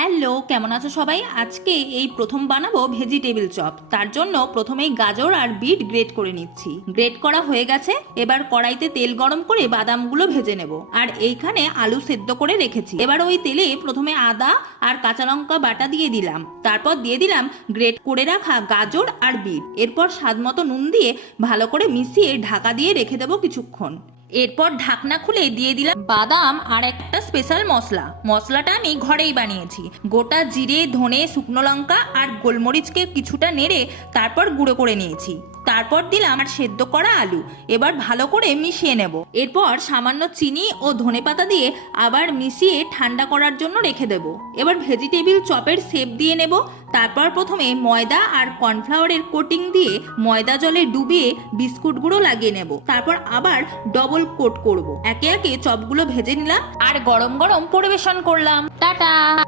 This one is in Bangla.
হ্যালো, কেমন আছো সবাই? আজকে এই প্রথম বানাবো ভেজিটেবিল চপ। তার জন্য প্রথমেই গাজর আর বিট গ্রেট করে নিচ্ছি। গ্রেট করা হয়ে গেছে। এবার কড়াইতে তেল গরম করে বাদামগুলো ভেজে নেব। আর এইখানে আলু সেদ্ধ করে রেখেছি। এবার ওই তেলে প্রথমে আদা আর কাঁচা লঙ্কা বাটা দিয়ে দিলাম। তারপর দিয়ে দিলাম গ্রেট করে রাখা গাজর আর বিট। এরপর স্বাদমতো নুন দিয়ে ভালো করে মিশিয়ে ঢাকা দিয়ে রেখে দেবো কিছুক্ষণ। এরপর ঢাকনা খুলে দিয়ে দিলাম বাদাম আর একটা স্পেশাল মশলাটা আমি ঘরেই বানিয়েছি। গোটা জিরে, ধনে, শুকনো লঙ্কা আর গোলমরিচকে কিছুটা নেড়ে তারপর গুঁড়ো করে নিয়েছি। তারপর দিলাম আর সেদ্ধ করা আলু। এবার ভালো করে মিশিয়ে নেব। এরপর সামান্য চিনি ও ধনেপাতা দিয়ে আবার মিশিয়ে ঠান্ডা করার জন্য রেখে দেব। এবার ভেজিটেবিল চপের শেপ দিয়ে নেব। তারপর প্রথমে ময়দা আর কর্নফ্লাওয়ারের কোটিং দিয়ে ময়দা জলে ডুবিয়ে বিস্কুট গুঁড়ো লাগিয়ে নেব। তারপর আবার ডবল কোট করব। একে একে চপগুলো ভেজে নিলাম আর গরম গরম পরিবেশন করলাম। টাটা।